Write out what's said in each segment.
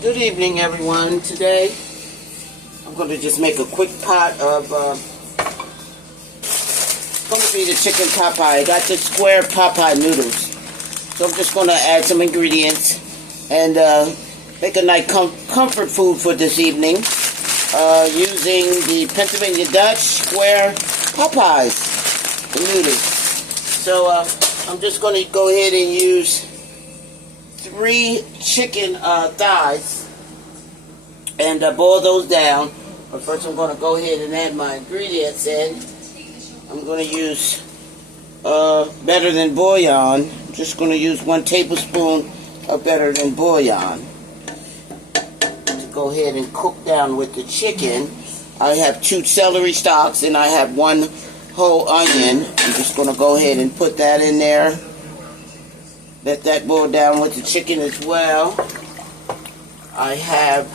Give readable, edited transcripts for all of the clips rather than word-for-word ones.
Good evening, everyone. Today, I'm going to just make a quick pot of, going to be the chicken pot pie. I got the square pot pie noodles. So I'm just going to add some ingredients and make a nice comfort food for this evening using the Pennsylvania Dutch square pot pies, the noodles. So I'm just going to go ahead and use 3 chicken thighs and boil those down. But first I'm going to go ahead and add my ingredients in. I'm going to use better than bouillon. I'm just going to use 1 tablespoon of better than bouillon to go ahead and cook down with the chicken. I have 2 celery stalks and I have 1 whole onion. I'm just going to go ahead and put that in there. Let that boil down with the chicken as well. I have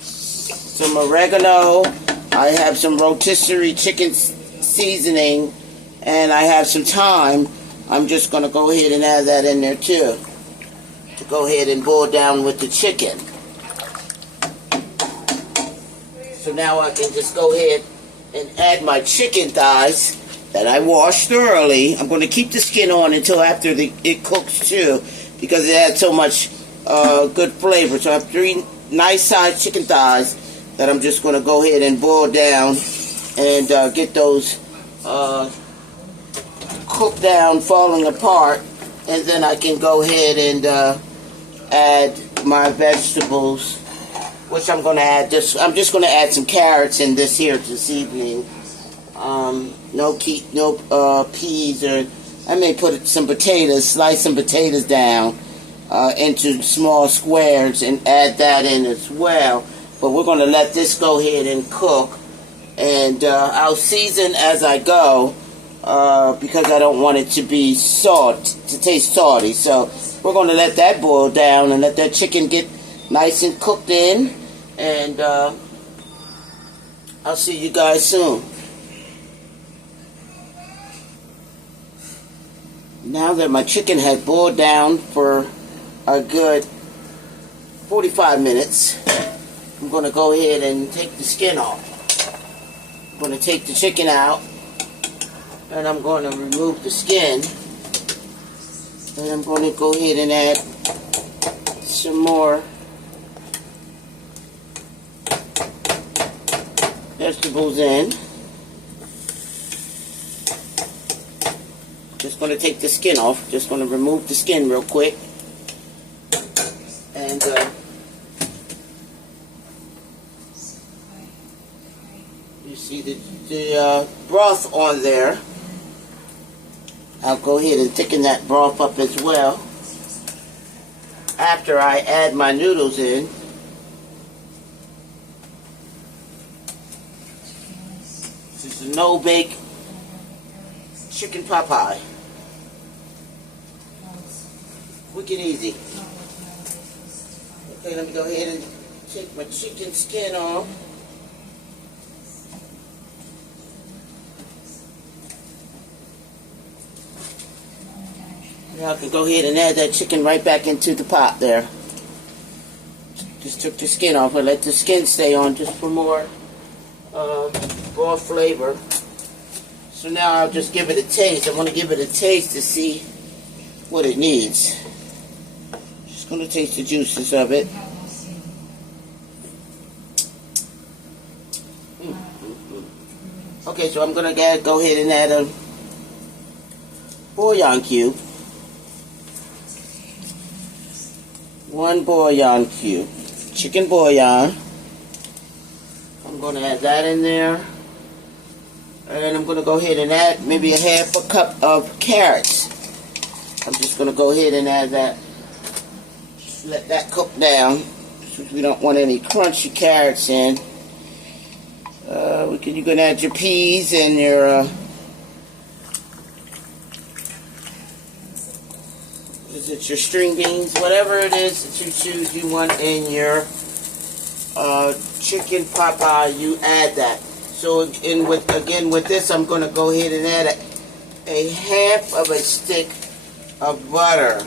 some oregano. I have some rotisserie chicken seasoning. And I have some thyme. I'm just going to go ahead and add that in there too, to go ahead and boil down with the chicken. So now I can just go ahead and add my chicken thighs that I washed thoroughly. I'm going to keep the skin on until after it cooks too, because it adds so much good flavor. So I have 3 nice sized chicken thighs that I'm just going to go ahead and boil down and get those cooked down, falling apart, and then I can go ahead and add my vegetables, which I'm going to add I'm just going to add some carrots in this evening. No peas, or I may put some potatoes, slice some potatoes down into small squares and add that in as well. But we're going to let this go ahead and cook, and I'll season as I go because I don't want it to be to taste salty. So we're going to let that boil down and let that chicken get nice and cooked in, and I'll see you guys soon. Now that my chicken has boiled down for a good 45 minutes, I'm going to go ahead and take the skin off. I'm going to take the chicken out, and I'm going to remove the skin. And I'm going to go ahead and add some more vegetables in. Just going to take the skin off. Just going to remove the skin real quick. And you see the broth on there. I'll go ahead and thicken that broth up as well after I add my noodles in. This is a no-bake chicken pot pie. Quick and easy. Okay, let me go ahead and take my chicken skin off. Now I can go ahead and add that chicken right back into the pot there. Just took the skin off. I let the skin stay on just for more raw flavor. So now I'll just give it a taste. I want to give it a taste to see what it needs. Just going to taste the juices of it. Okay, so I'm going to go ahead and add a bouillon cube. 1 bouillon cube. Chicken bouillon. I'm going to add that in there. And I'm going to go ahead and add maybe a half a cup of carrots. I'm just going to go ahead and add that. Just let that cook down, since we don't want any crunchy carrots in. You can add your peas and your is it your string beans, whatever it is that you choose you want in your chicken pot pie, you add that. So with this, I'm going to go ahead and add a half of a stick of butter.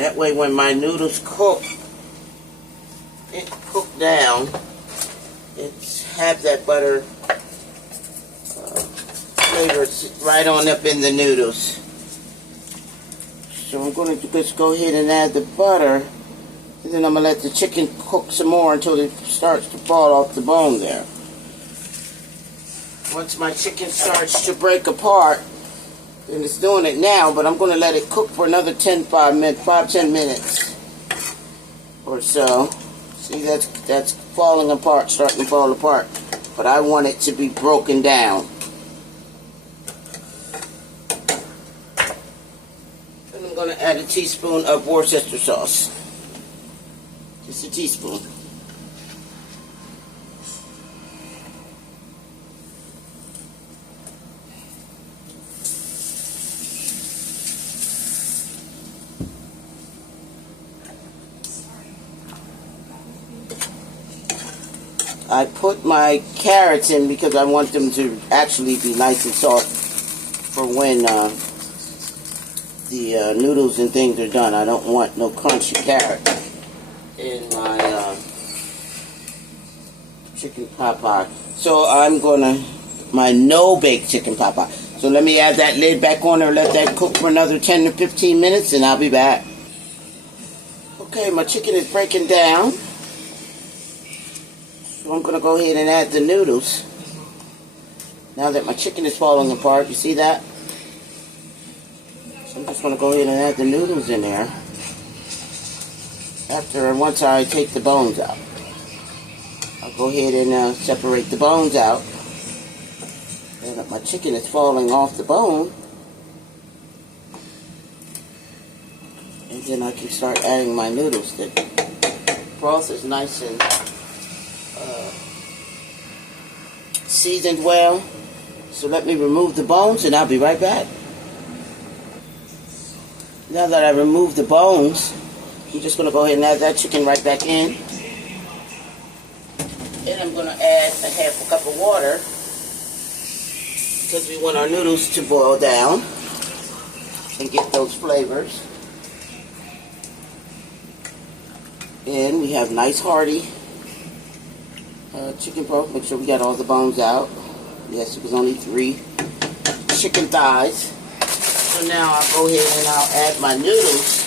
That way when my noodles cook down, it's have that butter flavor right on up in the noodles. So I'm going to just go ahead and add the butter, and then I'm going to let the chicken cook some more until it starts to fall off the bone there. Once my chicken starts to break apart, and it's doing it now, but I'm going to let it cook for another 5-10 minutes or so. See, that's falling apart, starting to fall apart. But I want it to be broken down. And I'm going to add a teaspoon of Worcester sauce. Just a teaspoon. I put my carrots in because I want them to actually be nice and soft for when the noodles and things are done. I don't want no crunchy carrot in my chicken pot pie. So I'm gonna, my no-bake chicken pot pie. So let me add that lid back on there, let that cook for another 10 to 15 minutes, and I'll be back. Okay, my chicken is breaking down. So I'm going to go ahead and add the noodles. Now that my chicken is falling apart, you see that? So I'm just going to go ahead and add the noodles in there. Once I take the bones out. I'll go ahead and separate the bones out. And my chicken is falling off the bone. And then I can start adding my noodles. The broth is nice and seasoned well. So let me remove the bones and I'll be right back. Now that I removed the bones, I'm just going to go ahead and add that chicken right back in. And I'm going to add a half a cup of water because we want our noodles to boil down and get those flavors. And we have nice hearty chicken broth. Make sure we got all the bones out. Yes, it was only 3 chicken thighs. So now I'll go ahead and I'll add my noodles.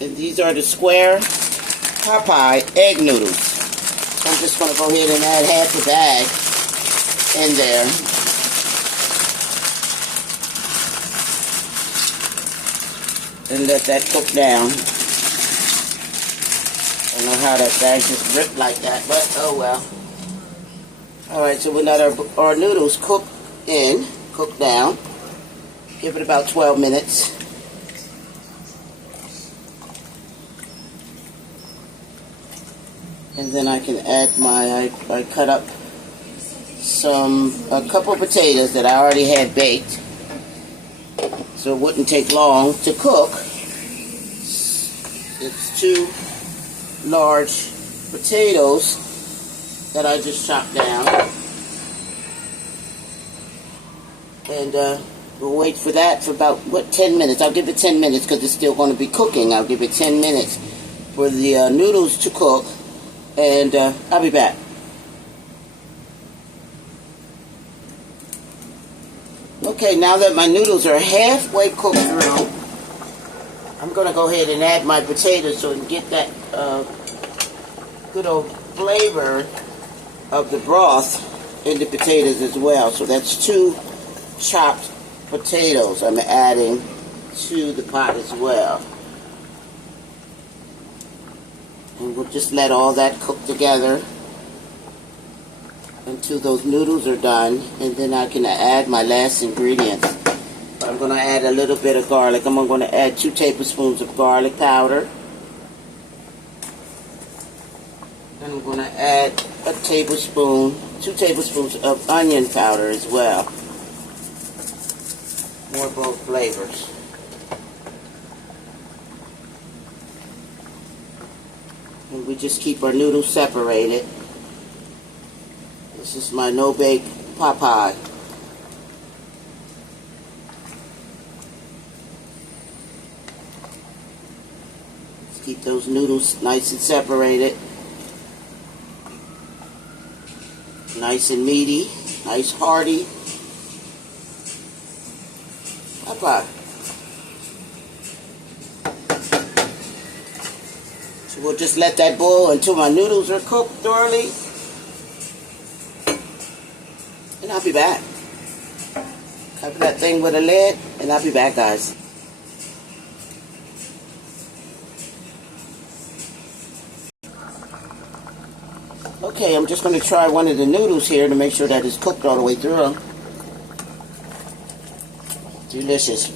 And these are the square Pot Pie Egg Noodles. So I'm just going to go ahead and add half a bag in there. And let that cook down. I don't know how that bag just ripped like that, but oh well. Alright, so we let our noodles cook down. Give it about 12 minutes. And then I can add I cut up a couple of potatoes that I already had baked. So it wouldn't take long to cook. It's 2 large potatoes that I just chopped down. And we'll wait for that for about, 10 minutes. I'll give it 10 minutes because it's still going to be cooking. I'll give it 10 minutes for the noodles to cook. And I'll be back. Okay, now that my noodles are halfway cooked through, I'm going to go ahead and add my potatoes so we can get that good old flavor of the broth in the potatoes as well. So that's 2 chopped potatoes I'm adding to the pot as well. And we'll just let all that cook together until those noodles are done, and then I can add my last ingredients. I'm going to add a little bit of garlic. I'm going to add 2 tablespoons of garlic powder. And I'm going to add 2 tablespoons of onion powder as well. More both flavors. And we just keep our noodles separated. This is my no-bake pot pie. Let's keep those noodles nice and separated. Nice and meaty, nice hearty pot pie. So we'll just let that boil until my noodles are cooked thoroughly. And I'll be back. Cover that thing with a lid, and I'll be back, guys. Okay, I'm just going to try one of the noodles here to make sure that it's cooked all the way through. Delicious.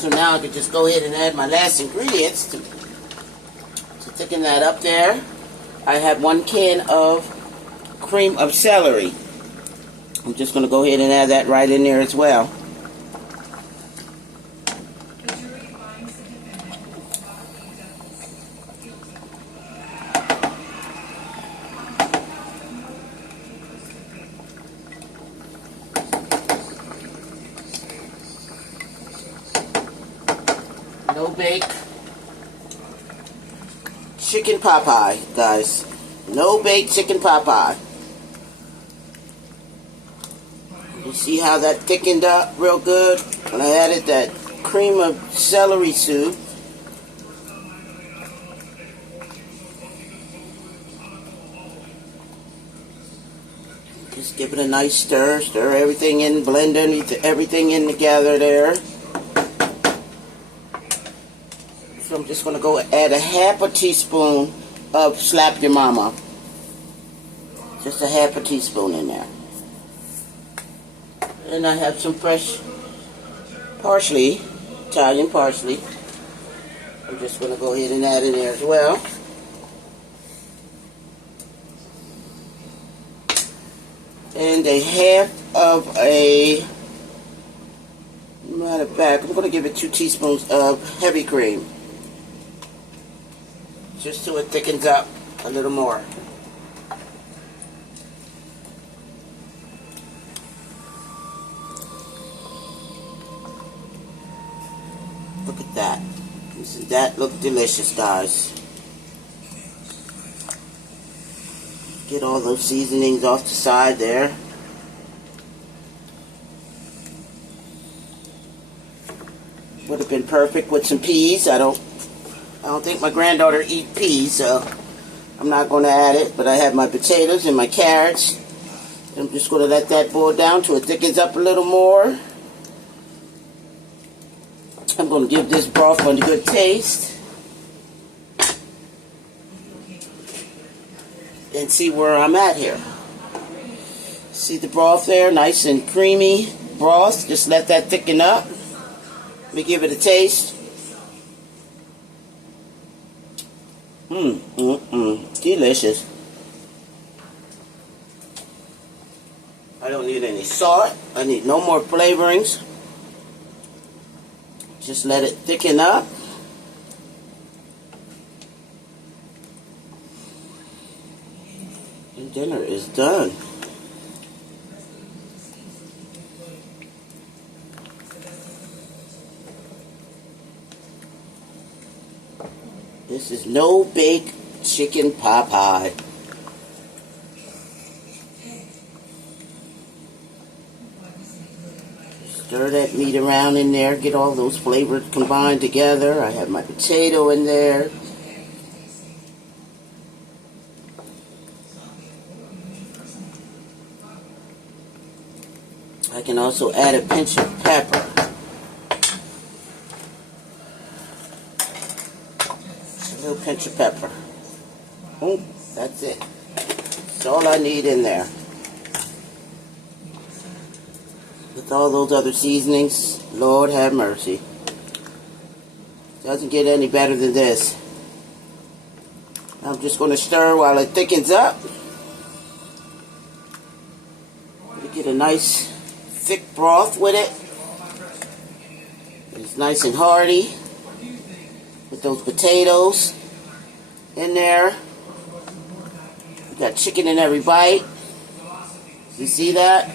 So now I can just go ahead and add my last ingredients to thicken that up there. I have 1 can of cream of celery. I'm just going to go ahead and add that right in there as well. No bake chicken pot pie, guys. No bake chicken pot pie. You see how that thickened up real good when I added that cream of celery soup. Just give it a nice stir. Stir everything in, blend everything in together there. So I'm just going to go add a half a teaspoon of Slap Your Mama. Just a half a teaspoon in there. And I have some fresh parsley, Italian parsley. I'm just going to go ahead and add in there as well. And a half of a, matter of fact, I'm going to give it 2 teaspoons of heavy cream. Just so it thickens up a little more. Look at that. Doesn't that look delicious, guys? Get all those seasonings off the side there. Would have been perfect with some peas. I don't think my granddaughter eats peas, so I'm not going to add it. But I have my potatoes and my carrots. I'm just going to let that boil down till it thickens up a little more. I'm going to give this broth a good taste. And see where I'm at here. See the broth there? Nice and creamy broth. Just let that thicken up. Let me give it a taste. Delicious. I don't need any salt. I need no more flavorings. Just let it thicken up. And dinner is done. This is no bake chicken pot pie. Stir that meat around in there, get all those flavors combined together. I have my potato in there. I can also add a pinch of pepper. A little pinch of pepper. Oh, that's it. That's all I need in there. With all those other seasonings, Lord have mercy. Doesn't get any better than this. I'm just going to stir while it thickens up. Get a nice thick broth with it. It's nice and hearty. With those potatoes in there. We got chicken in every bite. You see that?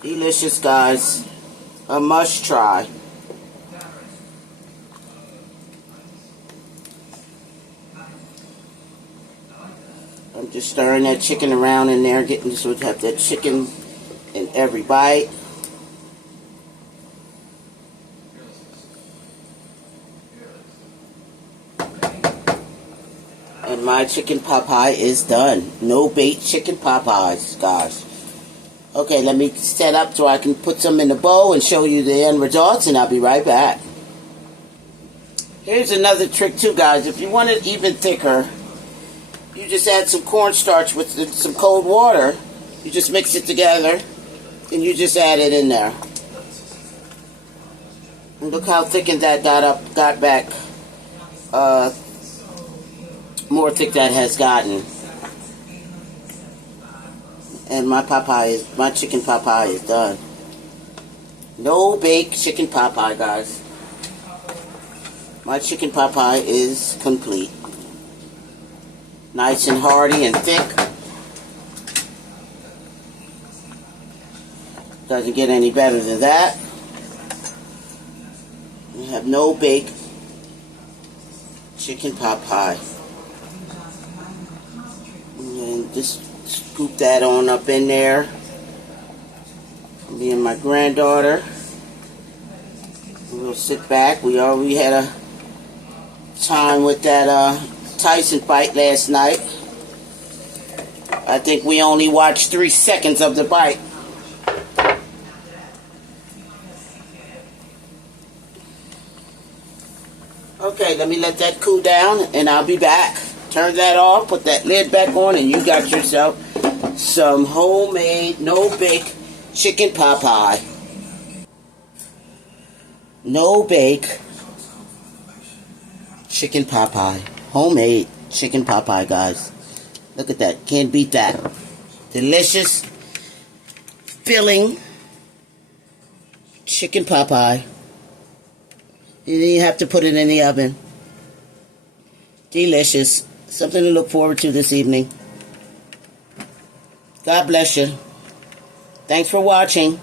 Delicious, guys. A must try. I'm just stirring that chicken around in there, getting so we have that chicken in every bite. And my chicken pot pie is done. No bait chicken pot pies, guys. Okay, let me set up so I can put some in the bowl and show you the end results, and I'll be right back. Here's another trick too, guys. If you want it even thicker, you just add some cornstarch with some cold water. You just mix it together, and you just add it in there. And look how thickened that got back. More thick that has gotten. And my chicken pot pie is done. No bake chicken pot pie, guys. My chicken pot pie is complete. Nice and hearty and thick. Doesn't get any better than that. We have no bake chicken pot pie. And just scoop that on up in there. Me and my granddaughter. We'll sit back. We already had a time with that Tyson fight last night. I think we only watched 3 seconds of the fight. Okay, let me let that cool down and I'll be back. Turn that off, put that lid back on, and you got yourself some homemade, no-bake chicken pot pie. No-bake chicken pot pie. Homemade chicken pot pie, guys. Look at that. Can't beat that. Delicious, filling chicken pot pie. You didn't even have to put it in the oven. Delicious. Something to look forward to this evening. God bless you. Thanks for watching.